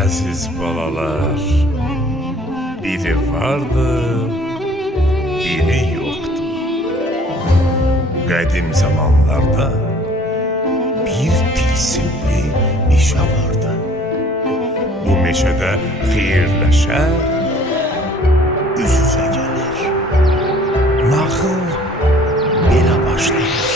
Əziz balalar, biri vardır, biri yoxdur. Qədim zamanlarda bir tilsimli meşə vardı. Bu meşədə xeyirləşər, üz-üzə gəlir. Nağıl belə başlayır.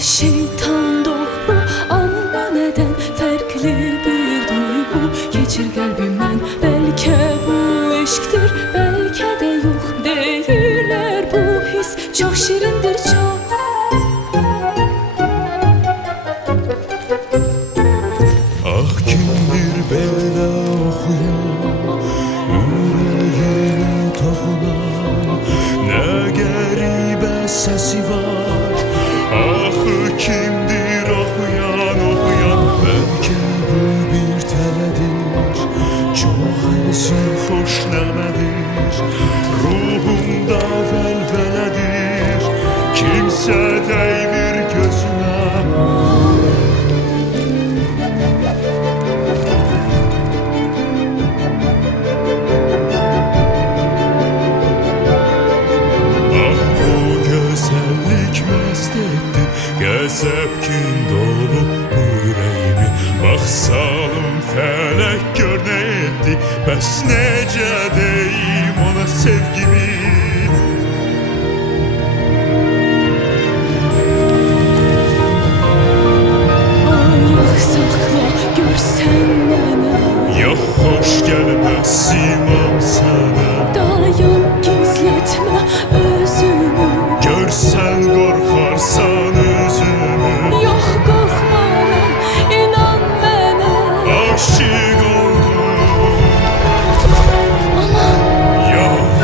Şeytan doğru amma nədən fərqli bir duyğu keçir qəlbimdən. Bəlkə bu eşqdir, bəlkə də yox. Deyirlər bu his çox şirindir, çox. sevgin dolu bu yüreğimi. Baksalım felek gör ne etti, bəs necə deyim ona sevgimi. Ayaq saxla görsən mənə, Yox xoş gəlməz imam sənə. dayan gizlətmə özünü. Görsən qorxarsan özümü. Yox qorxmaram, inan mənə. Aşık oldum. Aman Yox.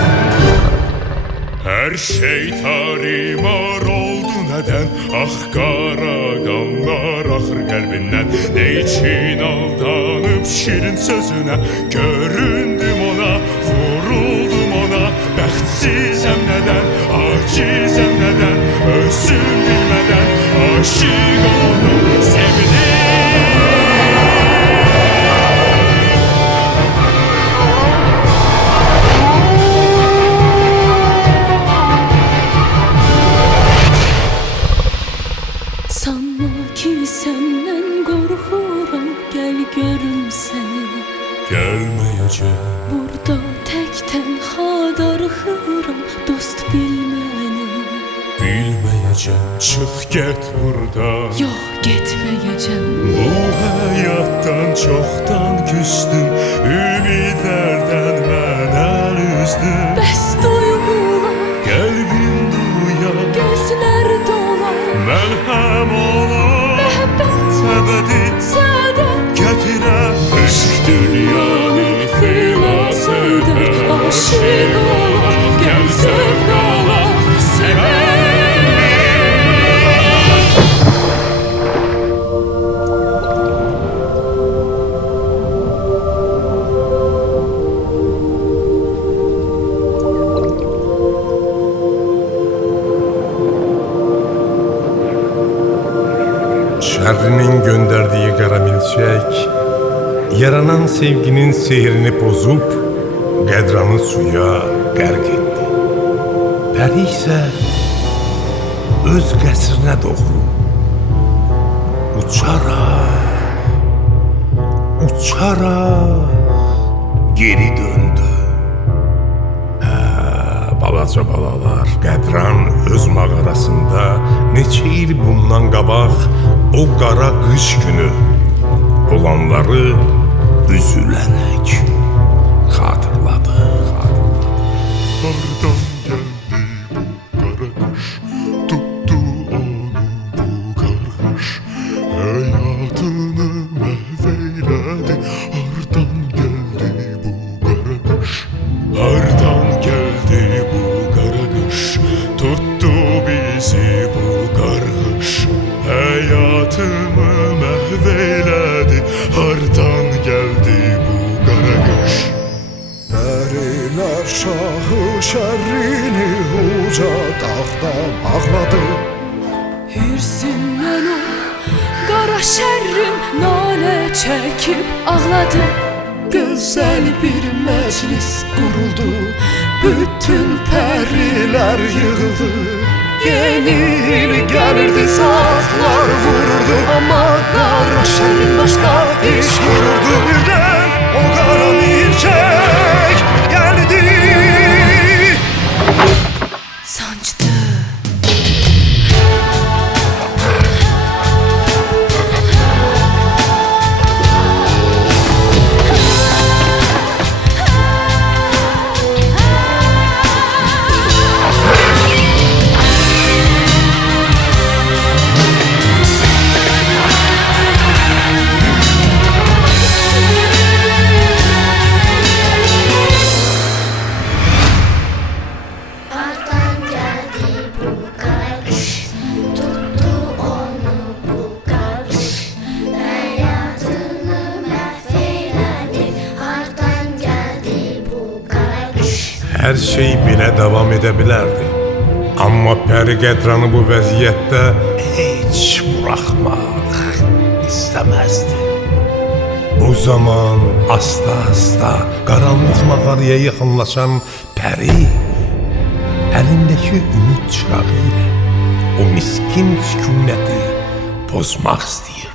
Hər şey tarimar oldu nədən? Ah qara qanlar axır qəlbindən. Ne için aldanıb şirin sözünə? Göründüm ona, vuruldum ona. Bəxtsizəm nədən, acizəm nədən? Özüm bilmədən aşık oldum, sevdim. sanma ki səndən qorxuram, gəl görüm səni. Gəlməyəcəm. Burada tək tənha darıxıram, dost bil məni. Bilməyəcəm, çıx get buradan. Yox getməyəcəm. Bu həyatdan çoxdan küstüm, ümidlərdən mən əl üzdüm. Bəs duyğular, Qəlbim duyar, gözlər dolar, məlhəm olar. məhəbbət, Əbədi səadət, gətirər, eşq dünyanı xilas edər. aşiq olaq, gəl sevq alaq, sevək. Şerrinin gönderdiği kara milçek, yaranan sevginin seyrini bozup, Qədranı suya qərq etdi. Pəri isə öz qəsrinə doğru uçaraq geri döndü. Balaca balalar, Qədran öz mağarasında neçə il bundan qabaq o qara qış günü olanları üzülərək xatırladı. Hardan geldi bu kara kış, tuttu onu bu kargaş. Hayatını mahveyledi, hardan geldi bu kara kış. Hardan geldi bu kara kış, tuttu bizi bu kargaş. Hayatımı mahveyledi, hardan geldi bu kara kış. Pəriler şahı şərrini uca dağda bağladı. Hirsindən o qara şərrim nalə çəkib ağladı. Gözəl bir məclis quruldu, bütün pəriler yığıldı. Yeni il gəlirdi, saatlar vururdu, amma qara şərin başqa iş görürdü. Birdən o qara milçək gəldi. Sancdı. Ardan geldi bu karış, tuttu onu bu karış. Hayatını mahveyledi, ardan geldi bu karış. Hər şey belə davam edə bilərdi. Amma Pəri Qədranı bu vəziyyətdə heç buraxmaq istəməzdi. O zaman asta-asta qaranlıq mağaraya yaxınlaşan Pəri əlindəki ümid çırağı ilə o miskin sükunəti pozmaq istəyirdi.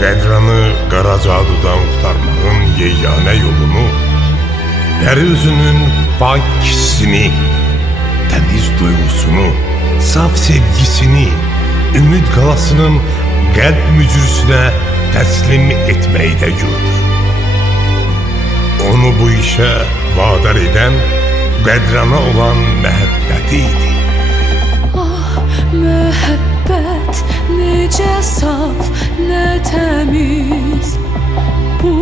Qədranı qara cadudan qurtarmağın yeganə yolunu, dəri özünün pak hissini, təmiz duyğusunu, saf sevgisini, ümid qalasının qəlb mücrüsünə təslim etməkdə gördü. Onu bu işə vadar edən Qədrana olan məhəbbəti idi. Ah, məhəbbət necə saf, nə təmiz. Bu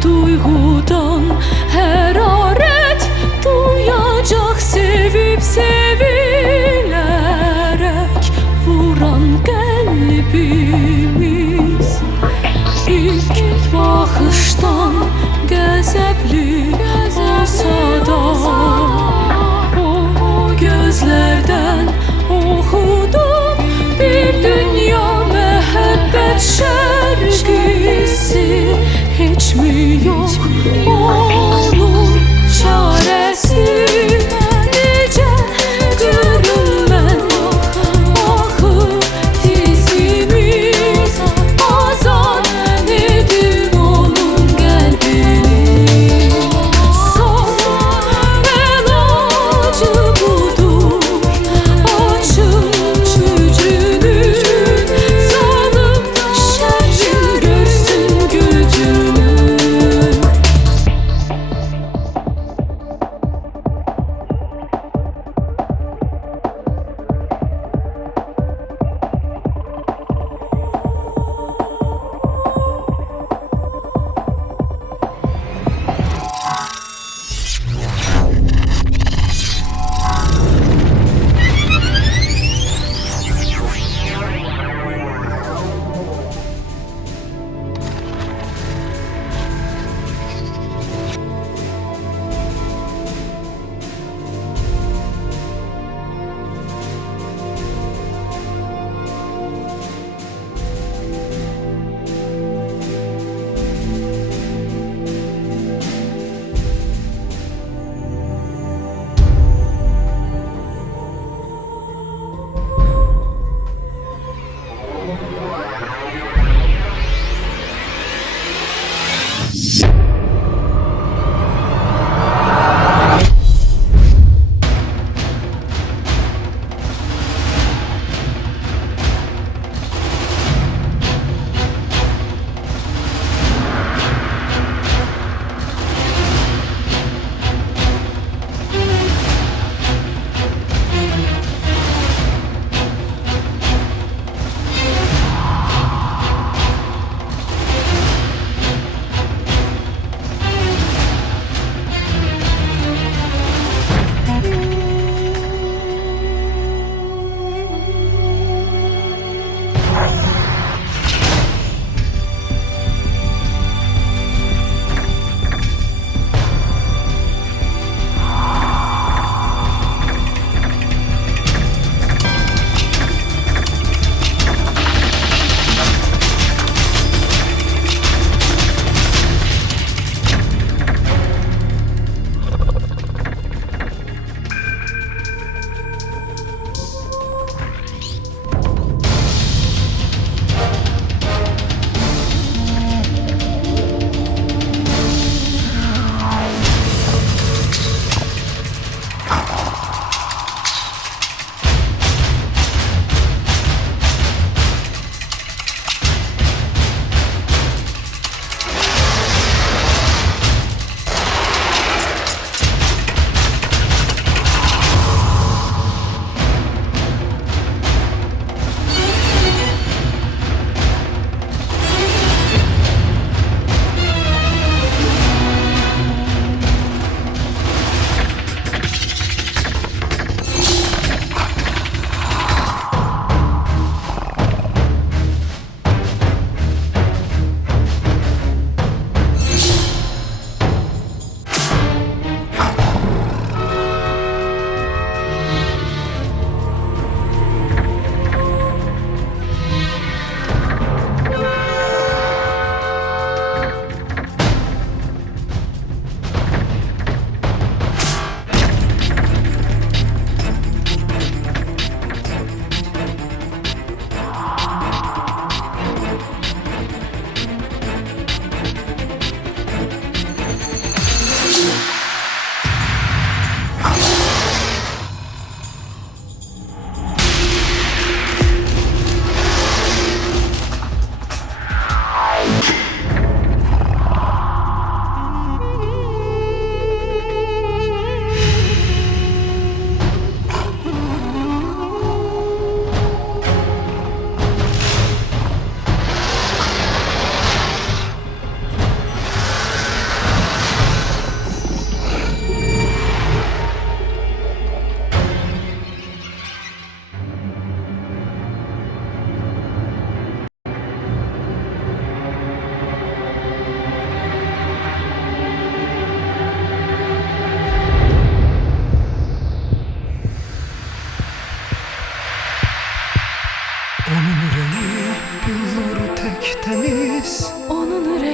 duyğudan hərarət duyacaq, sevib sevilərək vuran qəlbimiz. İlk baxışdan qəzəbli olsa da, o gözlərdən oxudum bir dünya məhəbbət.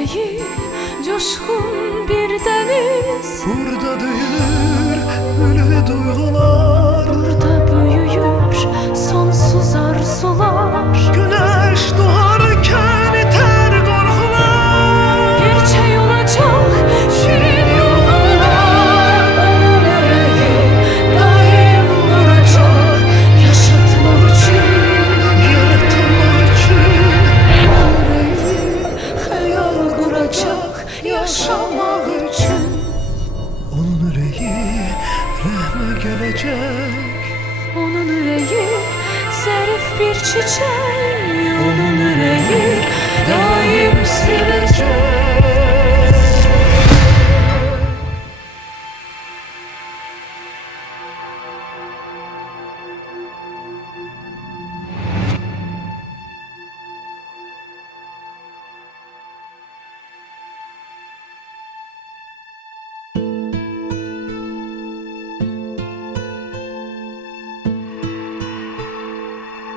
ürəyi coşqun bir dəniz. Burada duyulur ülvi duygular, Burada böyüyür sonsuz arzular. güneş doğarken iter korkular. Gerçək olacaq şirin yuvalar. Onun ürəyi daim vuracaq yaşatmaq üçün. Yaratılmak için Ürəyi xəyal quracaq yaşamaq üçün. onun yüreği rəhmə gelecek. Onun ürəyi zərif bir çiçək. Onun ürəyi daim sevəcək.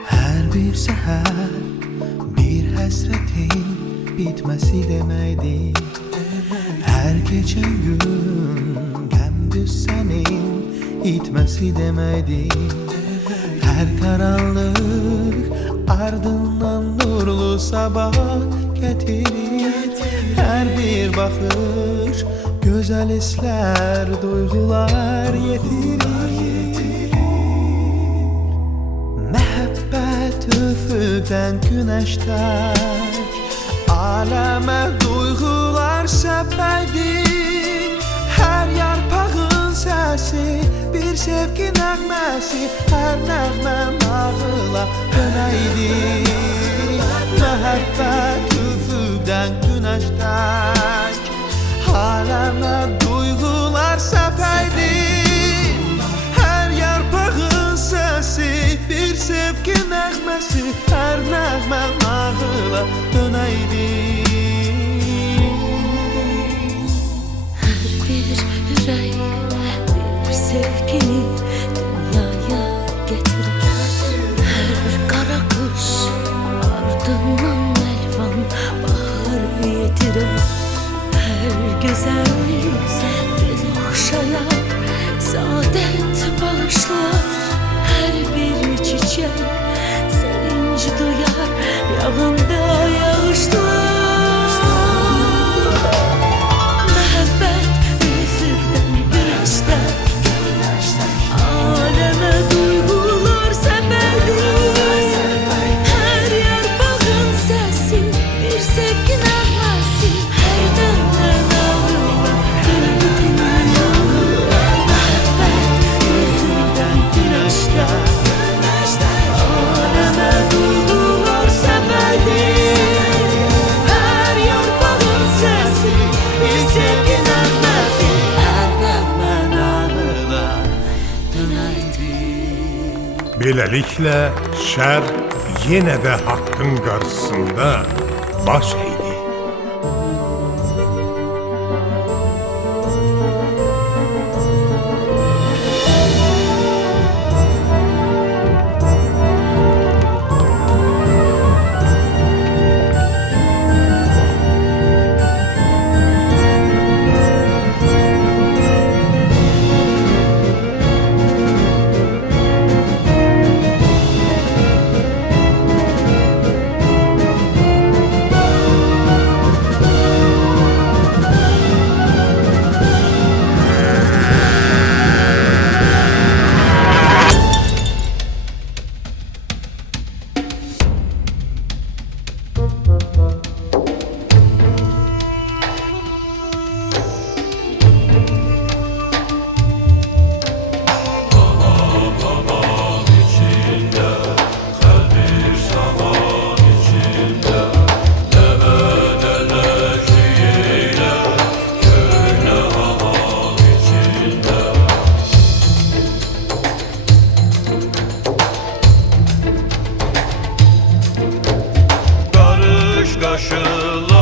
Her bir seher bir hasretin bitmesi demektir. Her geçen gün gündüz senin itmesi demektir. Her karanlık ardından nurlu sabah getirir. Her bir bakış güzel hisler, duygular yetirir. Məhəbbət üfüqdən günəşdək aləmə duyğular səpədir. Hər yarpağın səsi bir sevgi nəğməsi, hər nəğmə nağıla dönəydir. Məhəbbət üfüqdən günəşdək aləmə duyğular səpədir. Hər yarpağın səsi bir sevgi nəğməsi, hər nəğmə nağıla dönəydir. Bir ürək bir sevgini dünyaya getirir. Hər qara qış ardından əlvan bahar yetirir. Hər gözəllik göz oxşayar, saadət bağışlar. Hər bir çiçək sevinç duyar, yağında yağışlar. Məhəbbət üfüqdən günəşdən aləmə duyğular səpədir. Hər yarpağın səsi bir sevgi nəğməsi, hər nəğmə nağıla dönəydir. Məhəbbət üfüqdən günəşdən aləmə duyğular səpədir. Hər yarpağın səsi bir sevgi nəğməsi, hər nəğmə nağıla dönəydir. Beləliklə şər yenə də haqqın qarşısında baş əydi. Qaşılar